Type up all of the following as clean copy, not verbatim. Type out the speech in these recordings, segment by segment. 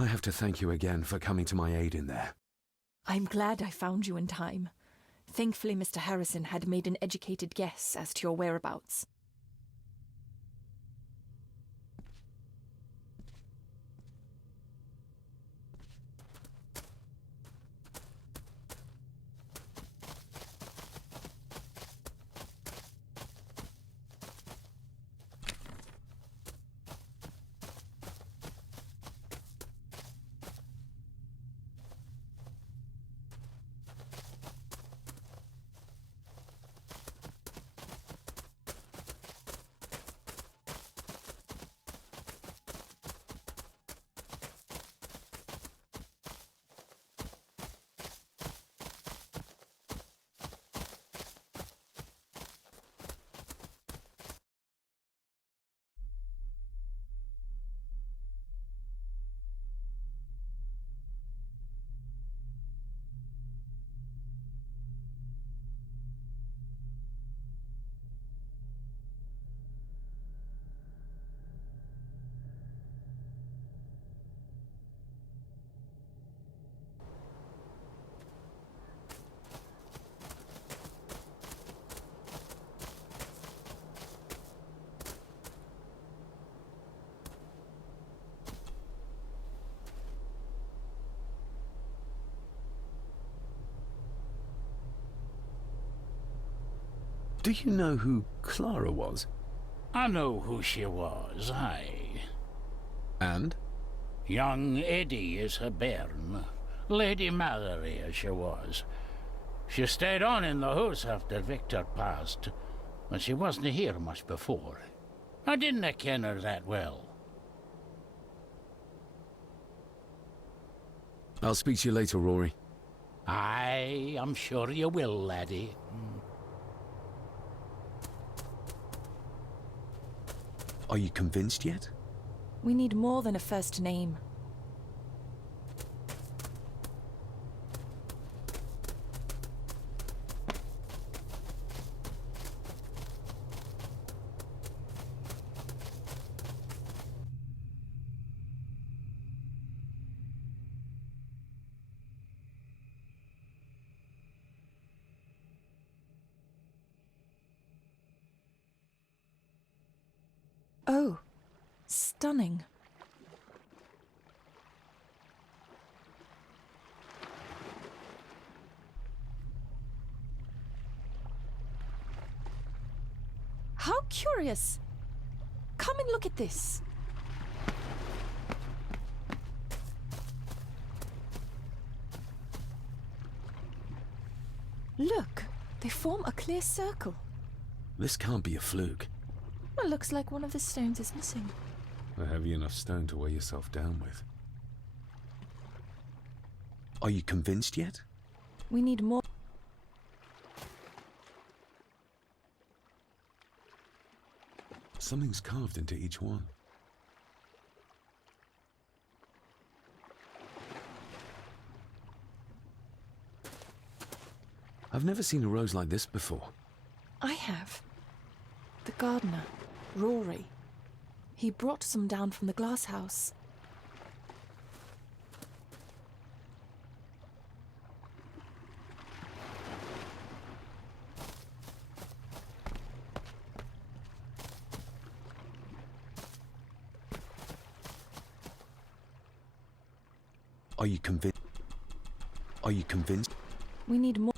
I have to thank you again for coming to my aid in there. I'm glad I found you in time. Thankfully, Mr. Harrison had made an educated guess as to your whereabouts. Do you know who Clara was? I know who she was, aye. And? Young Eddie is her bairn. Lady Mallory, as she was. She stayed on in the house after Victor passed, but she wasn't here much before. I didn't ken her that well. I'll speak to you later, Rory. Aye, I'm sure you will, laddie. Are you convinced yet? We need more than a first name. Oh, stunning. How curious. Come and look at this. Look, they form a clear circle. This can't be a fluke. It looks like one of the stones is missing. A heavy enough stone to weigh yourself down with. Are you convinced yet? We need more. Something's carved into each one. I've never seen a rose like this before. I have. The gardener, Rory. He brought some down from the glass house. Are you convinced? Are you convinced? We need more.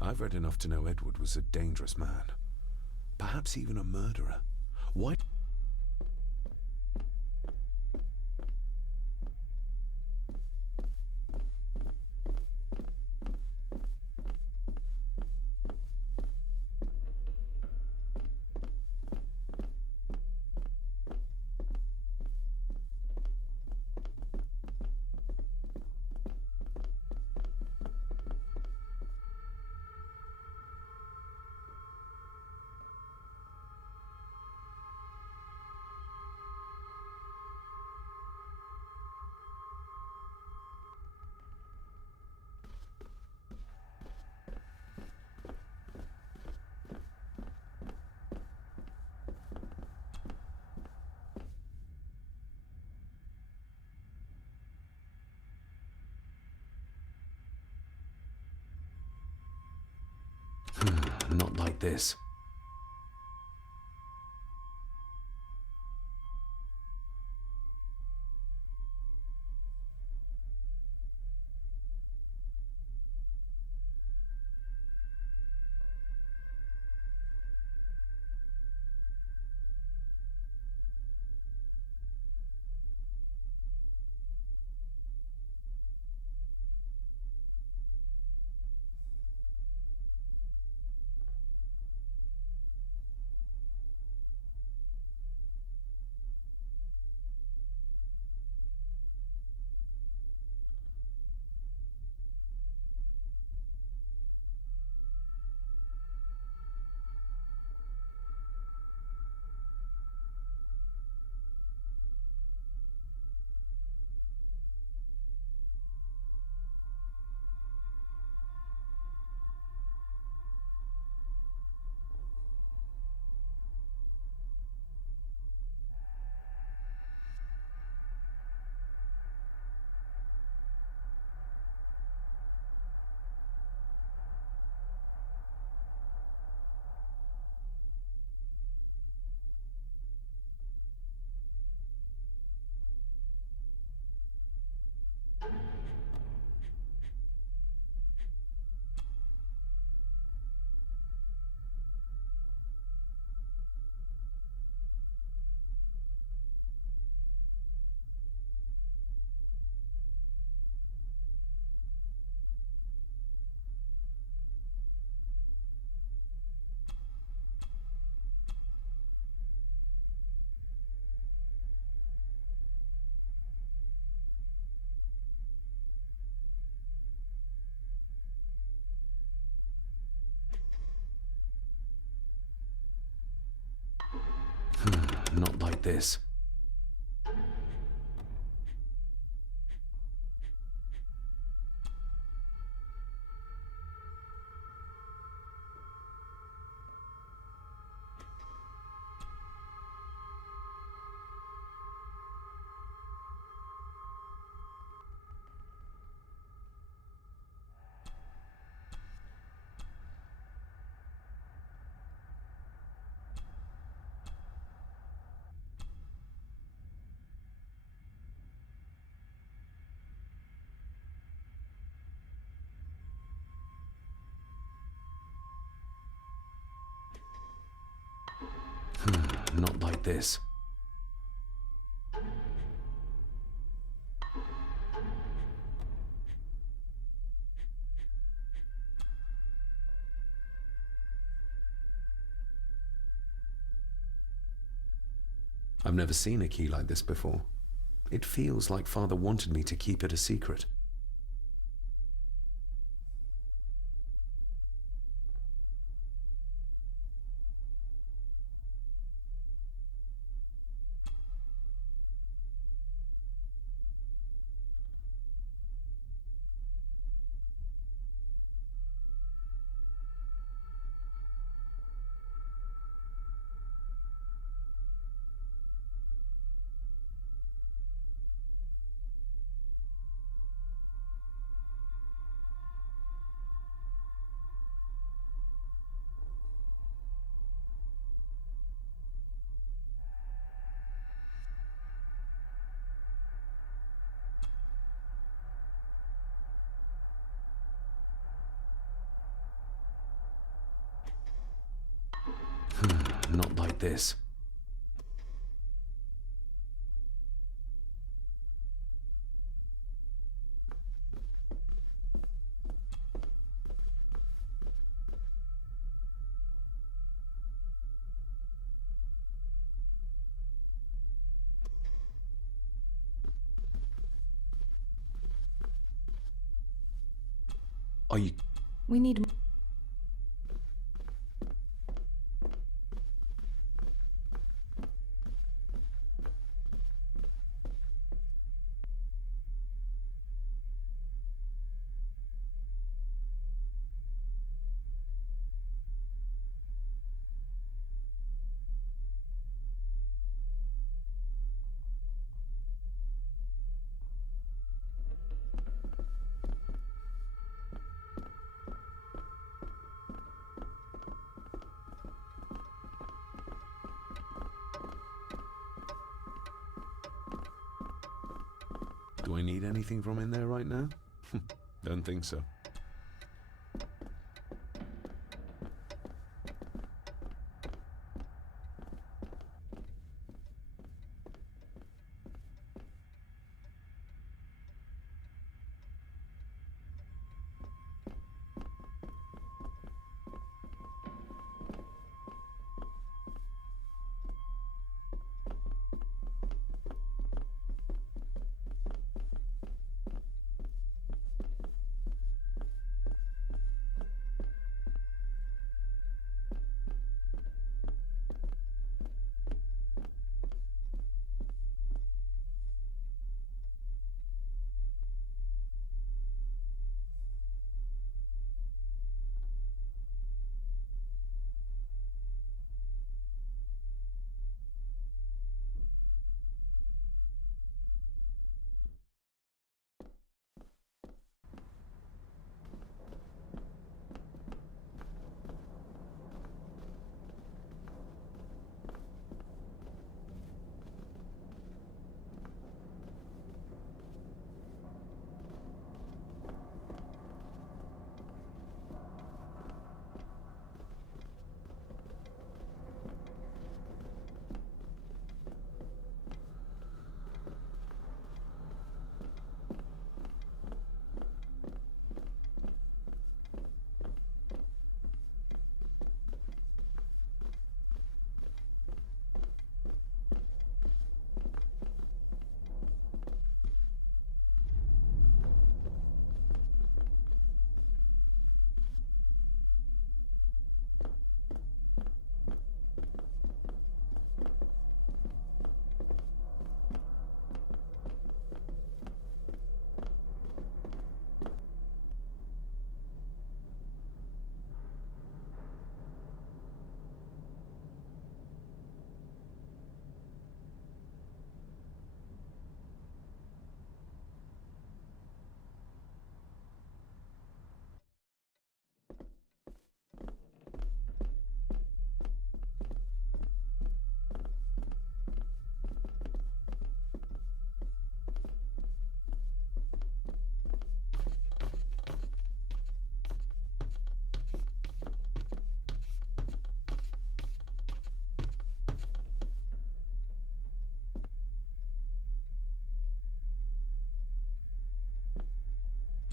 I've read enough to know Edward was a dangerous man. Perhaps even a murderer. Why? Not like this. Not like this. Not like this. I've never seen a key like this before. It feels like Father wanted me to keep it a secret. Not like this. Are you... We need... Do I need anything from in there right now? Don't think so.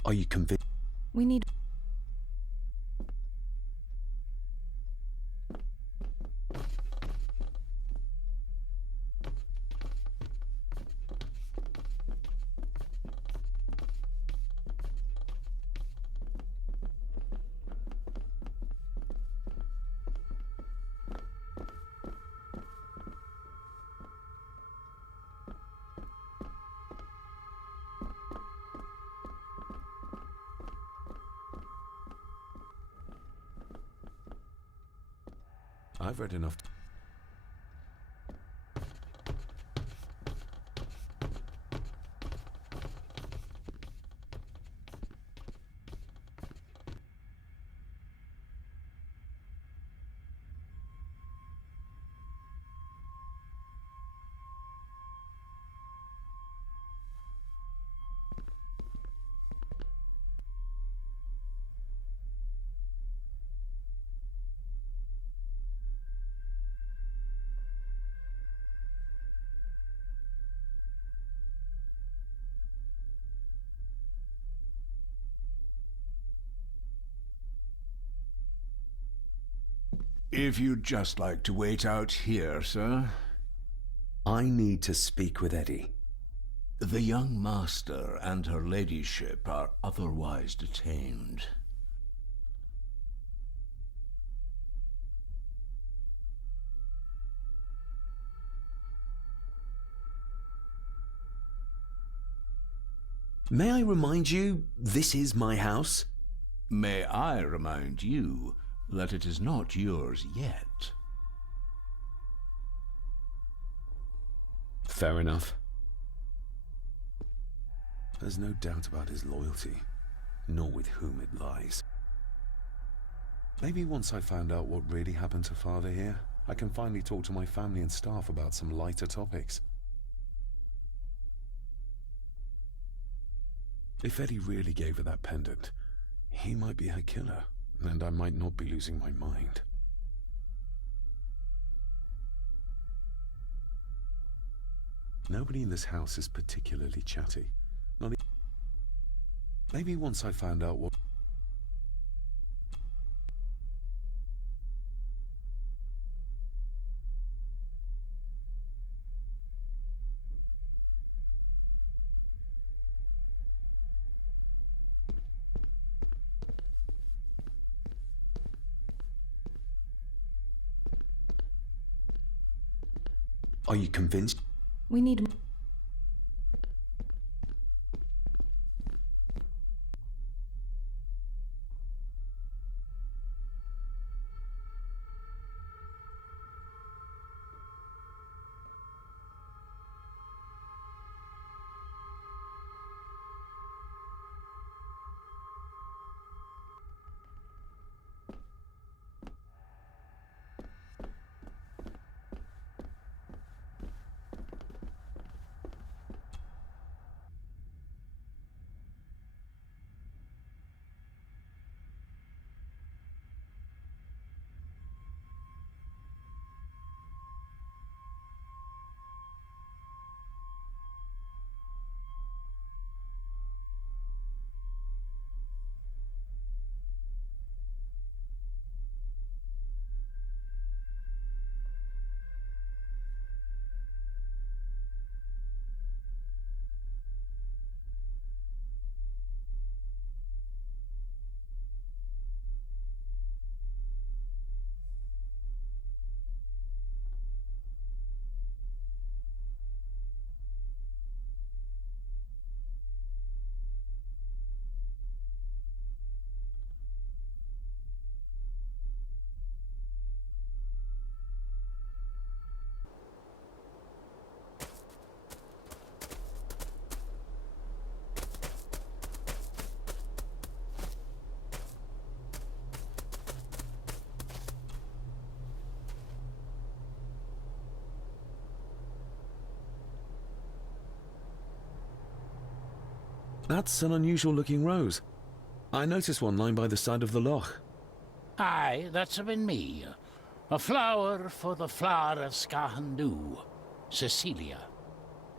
Are you convinced? We need... I've read enough. If you'd just like to wait out here, sir. I need to speak with Eddie. The young master and her ladyship are otherwise detained. May I remind you, this is my house? May I remind you that it is not yours yet? Fair enough. There's no doubt about his loyalty, nor with whom it lies. Maybe once I found out what really happened to Father here, I can finally talk to my family and staff about some lighter topics. If Eddie really gave her that pendant, he might be her killer, and I might not be losing my mind. Nobody in this house is particularly chatty. Maybe once I found out what... Are you convinced? We need... That's an unusual-looking rose. I noticed one lying by the side of the loch. Aye, that's been me. A flower for the flower of Scahandu, Cecilia.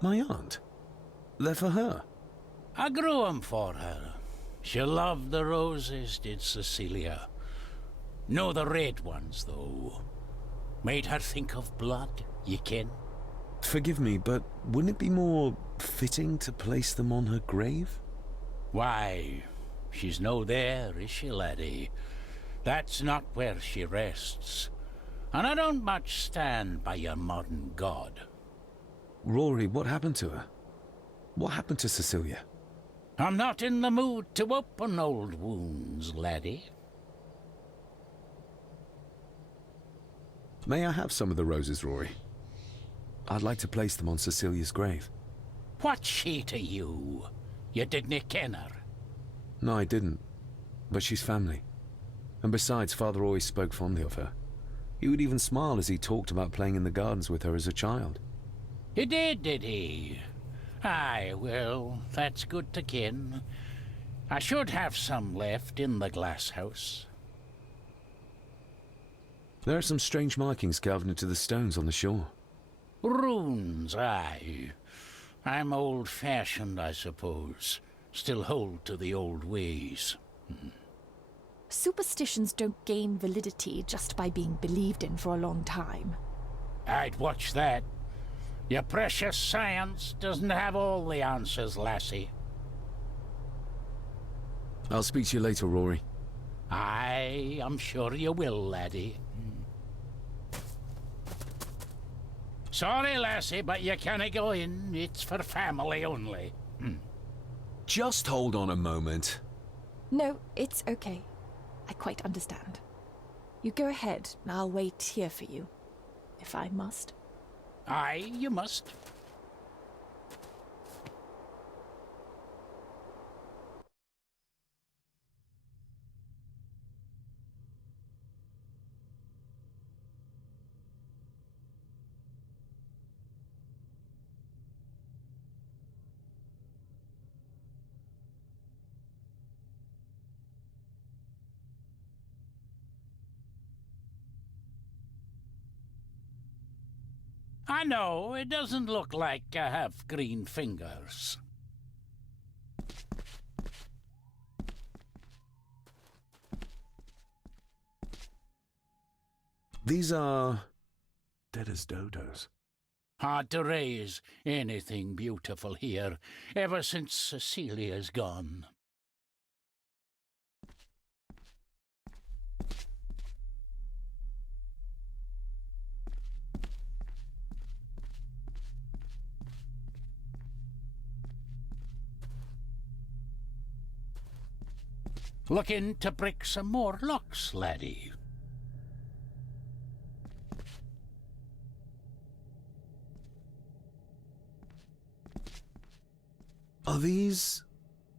My aunt? They're for her? I grew 'em for her. She loved the roses, did Cecilia. No the red ones, though. Made her think of blood, ye ken. Forgive me, but wouldn't it be more fitting to place them on her grave? Why, she's no there, is she, laddie? That's not where she rests. And I don't much stand by your modern god. Rory, what happened to her? What happened to Cecilia? I'm not in the mood to open old wounds, laddie. May I have some of the roses, Rory? I'd like to place them on Cecilia's grave. What's she to you? You didn't ken her? No, I didn't. But she's family. And besides, Father always spoke fondly of her. He would even smile as he talked about playing in the gardens with her as a child. He did he? Aye, well, that's good to ken. I should have some left in the glass house. There are some strange markings carved into the stones on the shore. Runes, aye. I'm old-fashioned, I suppose. Still hold to the old ways. Superstitions don't gain validity just by being believed in for a long time. I'd watch that. Your precious science doesn't have all the answers, lassie. I'll speak to you later, Rory. Aye, I'm sure you will, laddie. Sorry, lassie, but you can't go in. It's for family only. Just hold on a moment. No, it's okay. I quite understand. You go ahead, and I'll wait here for you, if I must. Aye, you must. I know, it doesn't look like I have green fingers. These are dead as dodos. Hard to raise anything beautiful here, ever since Cecilia's gone. Looking to break some more locks, laddie. Are these...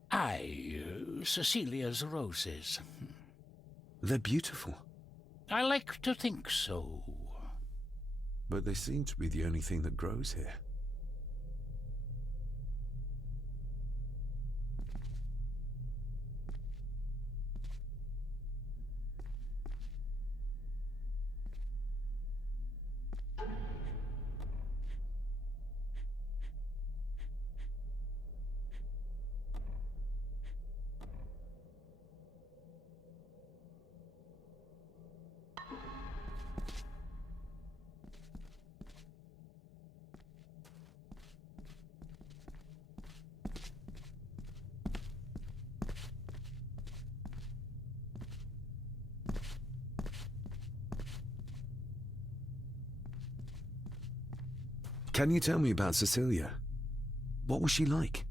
Aye, Cecilia's roses. They're beautiful. I like to think so. But they seem to be the only thing that grows here. Can you tell me about Cecilia? What was she like?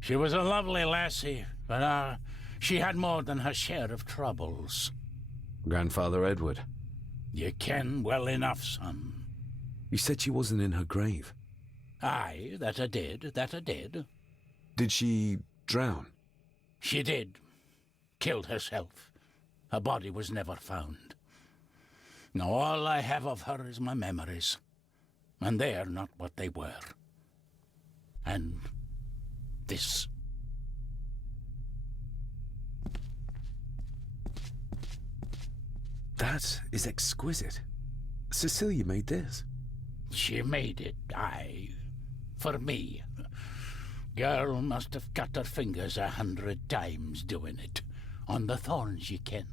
She was a lovely lassie, but she had more than her share of troubles. Grandfather Edward. You ken well enough, son. You said she wasn't in her grave. Aye, that I did, that I did. Did she drown? She did. Killed herself. Her body was never found. Now all I have of her is my memories. And they're not what they were. And this. That is exquisite. Cecilia made this. She made it, aye. For me. Girl must have cut her fingers 100 times doing it. On the thorns, ye ken.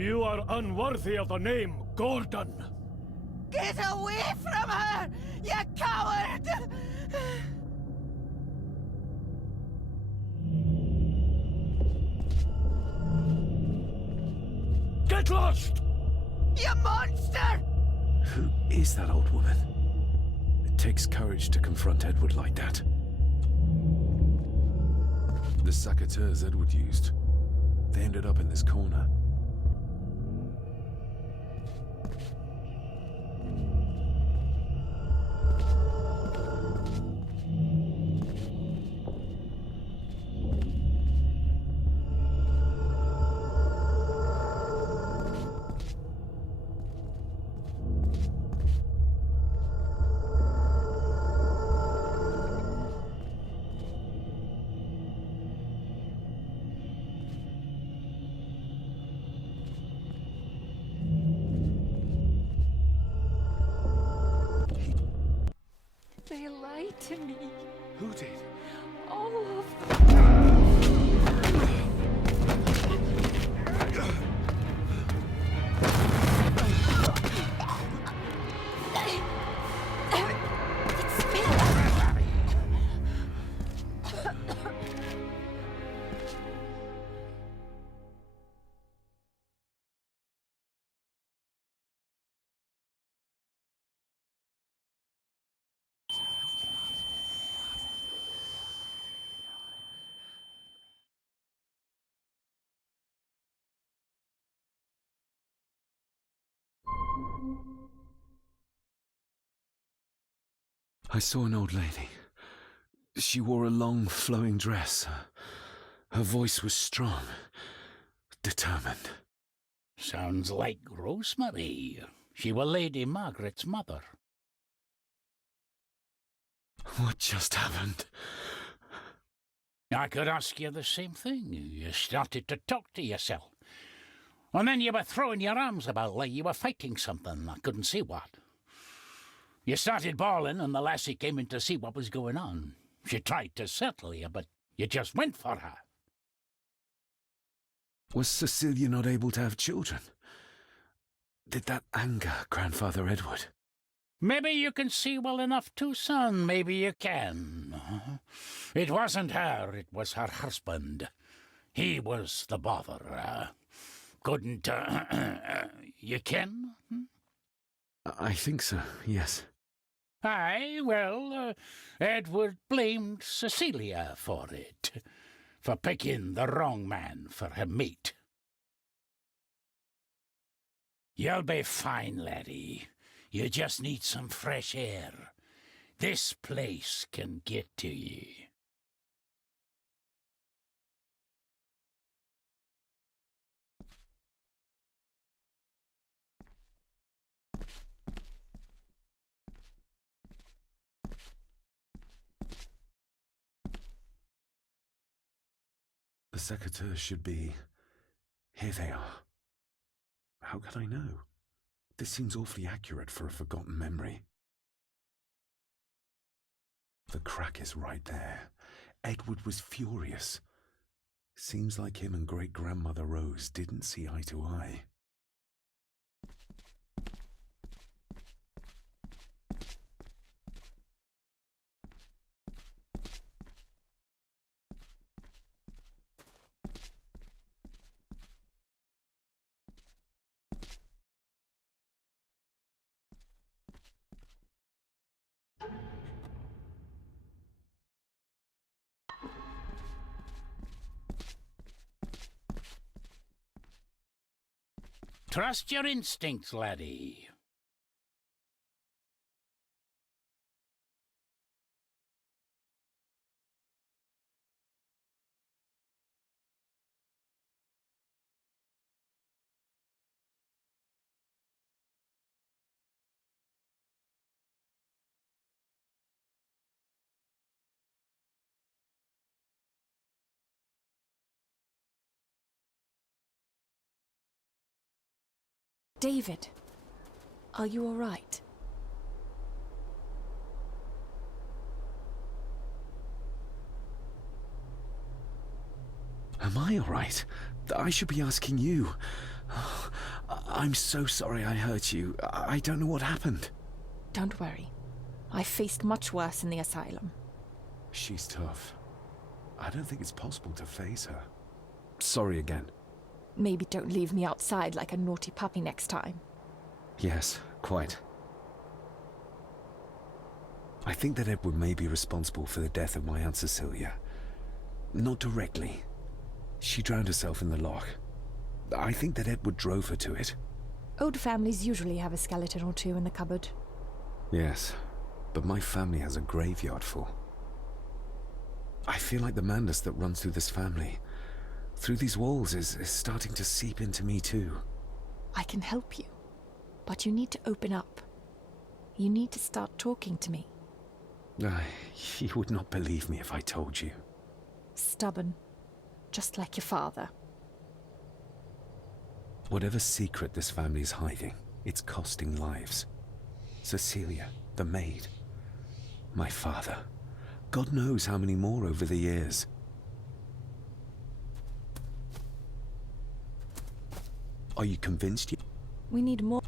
You are unworthy of the name Gordon. Get away from her, you coward! Get lost! You monster! Who is that old woman? It takes courage to confront Edward like that. The secreteurs Edward used. They ended up in this corner. They lied to me. Who did? All of them. It's me. I saw an old lady. She wore a long, flowing dress. Her voice was strong, determined. Sounds like Rosemary. She was Lady Margaret's mother. What just happened? I could ask you the same thing. You started to talk to yourself. And then you were throwing your arms about like you were fighting something. I couldn't see what. You started bawling and the lassie came in to see what was going on. She tried to settle you, but you just went for her. Was Cecilia not able to have children? Did that anger Grandfather Edward? Maybe you can see well enough too, son. Maybe you can. It wasn't her, it was her husband. He was the bother. Couldn't, you ken? I think so, yes. Aye, well, Edward blamed Cecilia for it, for picking the wrong man for her mate. You'll be fine, laddie. You just need some fresh air. This place can get to ye. The secreteurs should be... Here they are. How could I know? This seems awfully accurate for a forgotten memory. The crack is right there. Edward was furious. Seems like him and great-grandmother Rose didn't see eye to eye. Trust your instincts, laddie. David, are you all right? Am I all right? I should be asking you. I'm so sorry I hurt you. I don't know what happened. Don't worry. I faced much worse in the asylum. She's tough. I don't think it's possible to face her. Sorry again. Maybe don't leave me outside like a naughty puppy next time. Yes, quite. I think that Edward may be responsible for the death of my Aunt Cecilia. Not directly. She drowned herself in the loch. I think that Edward drove her to it. Old families usually have a skeleton or two in the cupboard. Yes, but my family has a graveyard full. I feel like the madness that runs through this family, through these walls, is starting to seep into me too. I can help you, but you need to open up. You need to start talking to me. You would not believe me if I told you. Stubborn, just like your father. Whatever secret this family is hiding, it's costing lives. Cecilia, the maid, my father. God knows how many more over the years. Are you convinced? We need more.